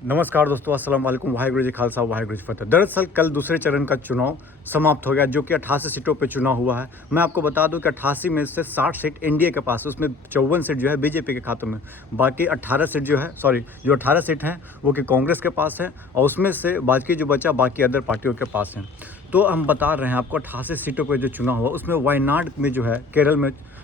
नमस्कार दोस्तों, अस्सलाम वालेकुम, वाहिगुरु जी खालसा वाहिगुरु जी फतेह। दरअसल कल दूसरे चरण का चुनाव समाप्त हो गया, जो कि 88 सीटों पे चुनाव हुआ है। मैं आपको बता दूं कि 88 में से 60 सीट एनडीए के पास है, उसमें 54 सीट जो है बीजेपी के खातों में। बाकी 18 सीट जो है जो 18 सीट हैं वो कि कांग्रेस के पास है, और उसमें से बाकी जो बचा बाकी अदर पार्टियों के पास हैं। तो हम बता रहे हैं आपको 88 सीटों पर जो चुनाव हुआ उसमें वायनाड में जो है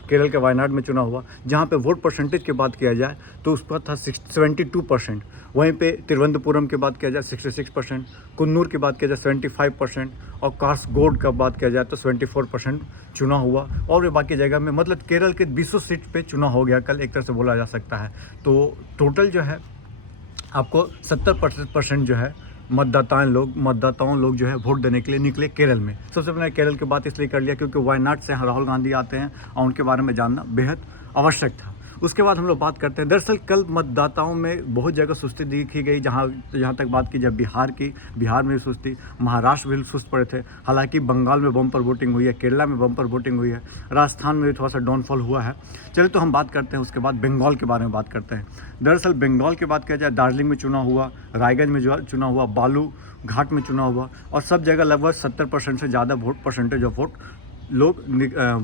केरल के वायनाड में चुनाव हुआ, जहाँ पे वोट परसेंटेज की बात किया जाए तो उस पर था 72%। वहीं पे तिरुवनंतपुरम की बात किया जाए 66%, कुन्नूर की बात किया जाए 75%, और कासरगोड का बात किया जाए तो 74% चुनाव हुआ। और भी बाकी जगह में मतलब केरल के 20 सीट पे चुनाव हो गया कल, एक तरह से बोला जा सकता है। तो टोटल जो है आपको 70% जो है मतदाताओं लोग जो है वोट देने के लिए निकले केरल में। सबसे पहले केरल की बात इसलिए कर लिया क्योंकि वायनाड से राहुल गांधी आते हैं और उनके बारे में जानना बेहद आवश्यक था। उसके बाद हम लोग बात करते हैं, दरअसल कल मतदाताओं में बहुत जगह सुस्ती देखी गई। जहाँ तक बात की जाए बिहार में भी सुस्ती, महाराष्ट्र भी सुस्त पड़े थे। हालांकि बंगाल में बम्पर वोटिंग हुई है, केरला में बम्पर वोटिंग हुई है, राजस्थान में भी थोड़ा सा डाउनफॉल हुआ है। चलिए तो हम बात करते हैं, उसके बाद बंगाल के बारे में बात करते हैं। दरअसल बंगाल की बात किया जाए, दार्जिलिंग में चुनाव हुआ, रायगंज में जो चुनाव हुआ, बालू घाट में चुनाव हुआ, और सब जगह लगभग 70% से ज़्यादा परसेंटेज ऑफ वोट लोग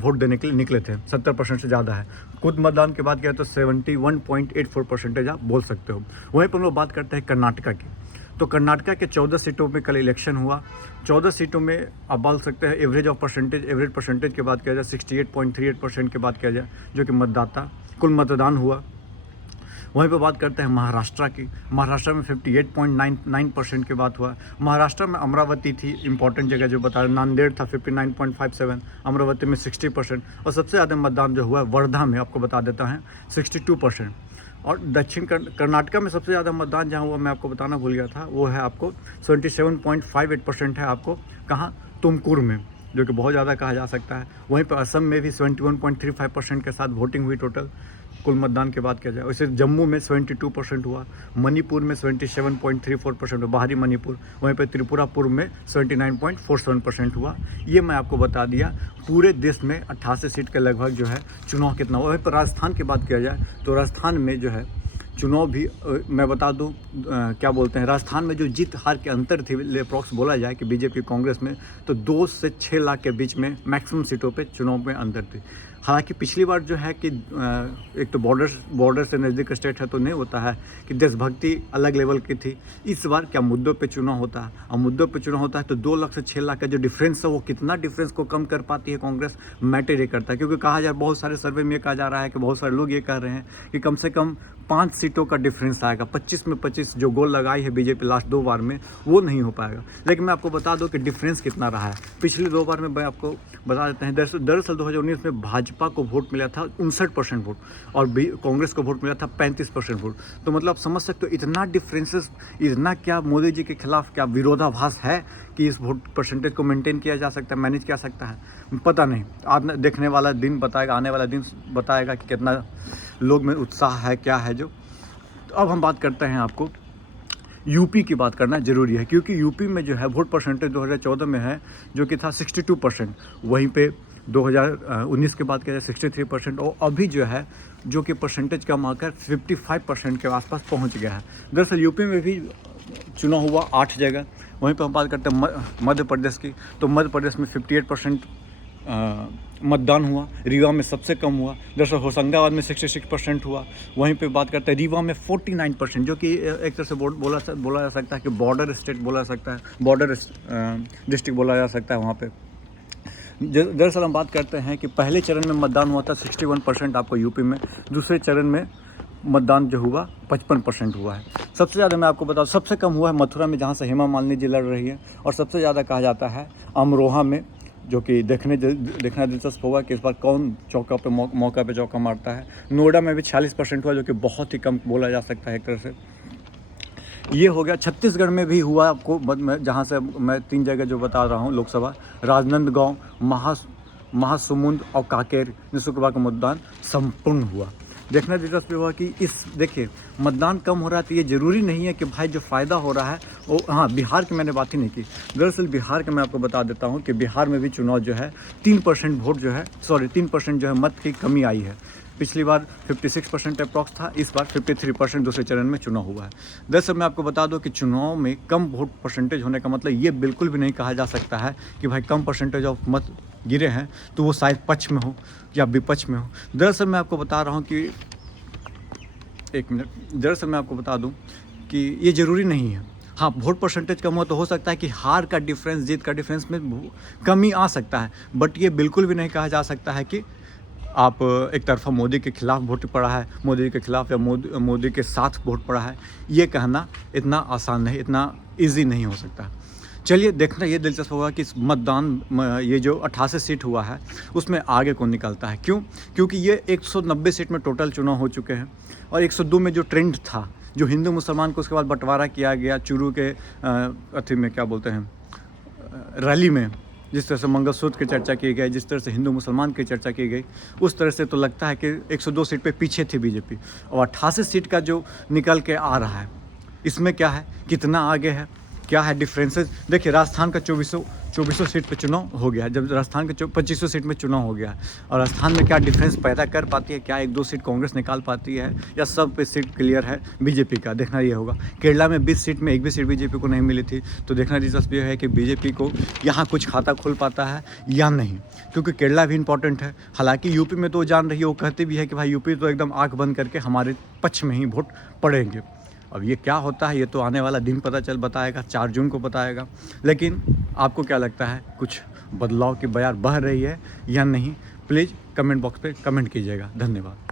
वोट देने के लिए निकले थे। 70% से ज़्यादा है। खुद मतदान की बात किया तो 71.84% आप बोल सकते हो। वहीं पर हम लोग बात करते हैं कर्नाटका की। तो कर्नाटका के 14 सीटों में कल इलेक्शन हुआ। 14 सीटों में आप बोल सकते हैं एवरेज परसेंटेज की बात किया जाए 68.38% की बात किया जाए, जो कि कुल मतदान हुआ। वहीं पर बात करते हैं महाराष्ट्र की। महाराष्ट्र में 58.99% की बात हुआ। महाराष्ट्र में अमरावती थी इंपॉर्टेंट जगह जो बता रहे, नांदेड़ था 59.57, अमरावती में 60%, और सबसे ज़्यादा मतदान जो हुआ वर्धा में आपको बता देता है 62%। और दक्षिण कर्नाटका में सबसे ज़्यादा मतदान जहाँ हुआ मैं आपको बताना भूल गया था, वो है आपको 77.58% है आपको कहाँ, तुमकुर में, जो कि बहुत ज़्यादा कहा जा सकता है। वहीं पर असम में भी 71.35% के साथ वोटिंग हुई टोटल कुल मतदान की बात किया जाए। वैसे जम्मू में 72% हुआ, मणिपुर में 77.34% हुआ, बाहरी मणिपुर। वहीं पर त्रिपुरापुर में 79.47% हुआ। ये मैं आपको बता दिया पूरे देश में 88 सीट के लगभग जो है चुनाव कितना हुआ। वहीं पर राजस्थान की बात किया जाए तो राजस्थान में जो है चुनाव भी मैं बता दूं क्या बोलते हैं, राजस्थान में जो जीत हार के अंतर थी अप्रॉक्स बोला जाए कि बीजेपी कांग्रेस में, तो 2 से 6 लाख के बीच में मैक्सिमम सीटों पे चुनाव में अंतर थी। हालांकि पिछली बार जो है कि एक तो बॉर्डर से नज़दीक स्टेट है तो नहीं होता है कि देशभक्ति अलग लेवल की थी। इस बार क्या मुद्दों पे चुनाव होता है, और मुद्दों पे चुनाव होता है तो 2 लाख से 6 लाख का जो डिफरेंस है वो कितना डिफरेंस को कम कर पाती है कांग्रेस, मैटर ये करता है। क्योंकि कहा जाए बहुत सारे सर्वे में ये कहा जा रहा है कि बहुत सारे लोग ये कह रहे हैं कि कम से कम 5 सीटों का डिफरेंस आएगा। 25 में 25 जो गोल लगाई है बीजेपी लास्ट 2 बार में, वो नहीं हो पाएगा। लेकिन मैं आपको बता दूं कि डिफरेंस कितना रहा है पिछले 2 बार में, मैं आपको बता देते हैं। दरअसल 2019 में भाजपा को वोट मिला था 59% वोट, और कांग्रेस को वोट मिला था 35% वोट। तो मतलब समझ सकते हो इतना डिफरेंसेस, इतना क्या मोदी जी के खिलाफ क्या विरोधाभास है कि इस वोट परसेंटेज को मेंटेन किया जा सकता है, मैनेज किया सकता है, पता नहीं। आज देखने वाला दिन बताएगा, आने वाला दिन बताएगा कि कितना लोग में उत्साह है, क्या है जो। तो अब हम बात करते हैं, आपको यूपी की बात करना ज़रूरी है, क्योंकि यूपी में जो है वोट परसेंटेज 2014 में है जो कि था 62%। वहीं पे 2019 की बात किया जाए 63%, और अभी जो है जो कि परसेंटेज कम आकर 55% के आसपास पहुंच गया है। दरअसल यूपी में भी चुनाव हुआ 8 जगह। वहीं पर हम बात करते हैं मध्य प्रदेश की, तो मध्य प्रदेश में 58% मतदान हुआ। रीवा में सबसे कम हुआ। दरअसल होशंगाबाद में 66% हुआ। वहीं पे बात करते हैं रीवा में 49%, जो कि एक तरह से बोला जा सकता है कि बॉर्डर स्टेट बोला जा सकता है, बॉर्डर डिस्ट्रिक्ट बोला जा सकता है वहाँ पे। दरअसल हम बात करते हैं कि पहले चरण में मतदान हुआ था 61% आपको यूपी में, दूसरे चरण में मतदान जो हुआ 55% हुआ है। सबसे ज़्यादा मैं आपको बताऊँ सबसे कम हुआ है मथुरा में, जहाँ से हेमा मालिनी जी लड़ रही है, और सबसे ज़्यादा कहा जाता है अमरोहा में, जो कि देखना दिलचस्प होगा कि इस बार कौन मौका पे चौका मारता है। नोएडा में भी 46% हुआ, जो कि बहुत ही कम बोला जा सकता है एक तरह से। ये हो गया। छत्तीसगढ़ में भी हुआ आपको, जहाँ से मैं 3 जगह जो बता रहा हूँ लोकसभा, राजनांदगांव, महासमुंद और कांकेर में शुक्रवार का मतदान संपूर्ण हुआ। देखना दिलचस्प हुआ कि देखिए मतदान कम हो रहा है तो ये ज़रूरी नहीं है कि भाई जो फ़ायदा हो रहा है वो, हाँ बिहार की मैंने बात ही नहीं की। दरअसल बिहार का मैं आपको बता देता हूँ कि बिहार में भी चुनाव जो है 3% जो है मत की कमी आई है। पिछली बार 56% अप्रॉक्स था, इस बार 53% दूसरे चरण में चुनाव हुआ है। दरअसल मैं आपको बता दूं कि चुनाव में कम वोट परसेंटेज होने का मतलब ये बिल्कुल भी नहीं कहा जा सकता है कि भाई कम परसेंटेज ऑफ मत गिरे हैं तो वो शायद पक्ष में हो या विपक्ष में हो। दरअसल मैं आपको बता रहा हूँ कि एक मिनट, दरअसल मैं आपको बता दूं कि ये ज़रूरी नहीं है। हाँ, वोट परसेंटेज कम हो तो हो सकता है कि हार का डिफरेंस, जीत का डिफरेंस में कमी आ सकता है, बट ये बिल्कुल भी नहीं कहा जा सकता है कि आप एक तरफा मोदी के खिलाफ वोट पड़ा है, मोदी के खिलाफ या मोदी के साथ वोट पड़ा है। ये कहना इतना आसान नहीं, इतना ईजी नहीं हो सकता। चलिए देखना ये दिलचस्प होगा कि इस मतदान ये जो 88 सीट हुआ है उसमें आगे कौन निकलता है। क्यों? क्योंकि ये 190 सीट में टोटल चुनाव हो चुके हैं और 102 में जो ट्रेंड था, जो हिंदू मुसलमान को उसके बाद बंटवारा किया गया चूरू के अथी में क्या बोलते हैं रैली में, जिस तरह से मंगलसूत्र की चर्चा की गई, जिस तरह से हिंदू मुसलमान की चर्चा की गई, उस तरह से तो लगता है कि 102 सीट पे पीछे थी बीजेपी। और 88 सीट का जो निकल के आ रहा है, इसमें क्या है, कितना आगे है, क्या है डिफरेंसेस। देखिए राजस्थान का 2400 सीट पे चुनाव हो गया है, जब राजस्थान के 2500 सीट में चुनाव हो गया है। और राजस्थान में क्या डिफरेंस पैदा कर पाती है, क्या 1-2 सीट कांग्रेस निकाल पाती है या सब पे सीट क्लियर है बीजेपी का, देखना ये होगा। केरला में 20 सीट में एक भी सीट बीजेपी को नहीं मिली थी, तो देखना दिलचस्प ये है कि बीजेपी को यहाँ कुछ खाता खोल पाता है या नहीं, क्योंकि केरला भी इंपॉर्टेंट है। हालांकि यूपी में तो वो जान रही है, वो कहती भी है कि भाई यूपी तो एकदम आँख बंद करके हमारे पक्ष में ही वोट पड़ेंगे। अब ये क्या होता है ये तो आने वाला दिन बताएगा, 4 जून को बताएगा। लेकिन आपको क्या लगता है, कुछ बदलाव की बयार बह रही है या नहीं? प्लीज़ कमेंट बॉक्स पे कमेंट कीजिएगा। धन्यवाद।